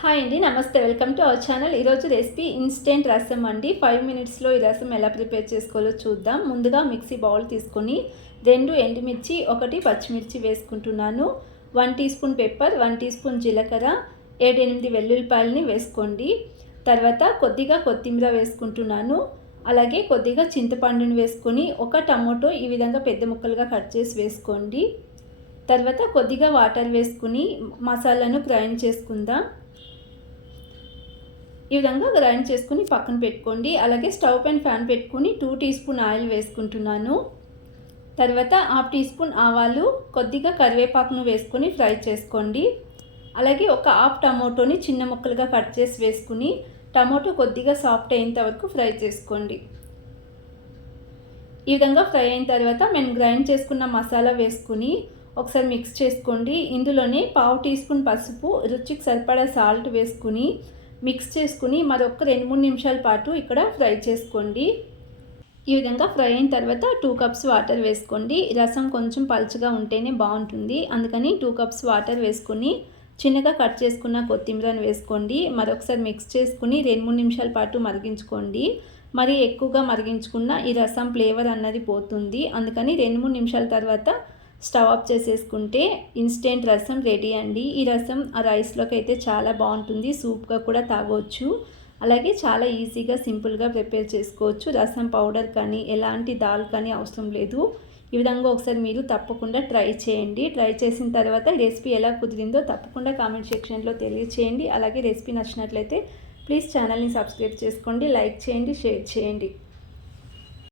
Hi అండి, నమస్తే. Welcome to our channel. ఈరోజు రెసిపీ ఇన్స్టెంట్ రసం అండి. 5 మినిట్స్లో ఈ రసం ఎలా ప్రిపేర్ చేసుకోవాలో చూద్దాం. ముందుగా మిక్సీ బౌల్ తీసుకొని 2 ఎండుమిర్చి, 1 పచ్చిమిర్చి వేసుకుంటున్నాను. 1 teaspoon pepper, 1 teaspoon జీలకర్ర, 7-8 వెల్లుల్లిపాయలని వేసుకోండి. తర్వాత కొద్దిగా కొత్తిమీర వేసుకుంటున్నాను. అలాగే కొద్దిగా చింతపండుని వేసుకొని ఒక టమోటో ఈ విధంగా పెద్ద ముక్కలుగా కట్ చేసి వేసుకోండి. తర్వాత కొద్దిగా వాటర్ వేసుకుని మసాలాను గ్రైండ్ చేసుకుందాం. ఈ విధంగా గ్రైండ్ చేసుకుని పక్కన పెట్టుకోండి. అలాగే స్టవ్ పైన ఫ్యాన్ పెట్టుకుని 2 టీ స్పూన్ ఆయిల్ వేసుకుంటున్నాను. తర్వాత 1/2 టీ స్పూన్ ఆవాలు, కొద్దిగా కరివేపాకును వేసుకొని ఫ్రై చేసుకోండి. అలాగే ఒక 1/2 టమోటోని చిన్న ముక్కలుగా కట్ చేసి వేసుకుని టమోటో కొద్దిగా సాఫ్ట్ అయ్యేంత వరకు ఫ్రై చేసుకోండి. ఈ విధంగా ఫ్రై అయిన తర్వాత మేము గ్రైండ్ చేసుకున్న మసాలా వేసుకుని ఒకసారి మిక్స్ చేసుకోండి. ఇందులోనే 1/2 టీ స్పూన్ పసుపు, రుచికి సరిపడా సాల్ట్ వేసుకుని మిక్స్ చేసుకుని మరొక 2-3 నిమిషాల పాటు ఇక్కడ ఫ్రై చేసుకోండి. ఈ విధంగా ఫ్రై అయిన తర్వాత 2 కప్స్ వాటర్ వేసుకోండి. రసం కొంచెం పలుచగా ఉంటేనే బాగుంటుంది, అందుకని 2 కప్స్ వాటర్ వేసుకొని చిన్నగా కట్ చేసుకున్న కొత్తిమీరను వేసుకోండి. మరొకసారి మిక్స్ చేసుకుని 2-3 నిమిషాల పాటు మరిగించుకోండి. మరి ఎక్కువగా మరిగించుకున్న ఈ రసం ఫ్లేవర్ అన్నది పోతుంది, అందుకని 2-3 నిమిషాల తర్వాత స్టవ్ ఆఫ్ చేసేసుకుంటే ఇన్స్టెంట్ రసం రెడీ అండి. ఈ రసం ఆ రైస్లోకి అయితే చాలా బాగుంటుంది, సూప్గా కూడా తాగొచ్చు. అలాగే చాలా ఈజీగా సింపుల్గా ప్రిపేర్ చేసుకోవచ్చు. రసం పౌడర్ కానీ ఎలాంటి దాల్ కానీ అవసరం లేదు. ఈ విధంగా ఒకసారి మీరు తప్పకుండా ట్రై చేయండి. ట్రై చేసిన తర్వాత రెసిపీ ఎలా కుదిరిందో తప్పకుండా కామెంట్ సెక్షన్లో తెలియచేయండి. అలాగే రెసిపీ నచ్చినట్లయితే ప్లీజ్ ఛానల్ని సబ్స్క్రైబ్ చేసుకోండి, లైక్ చేయండి, షేర్ చేయండి.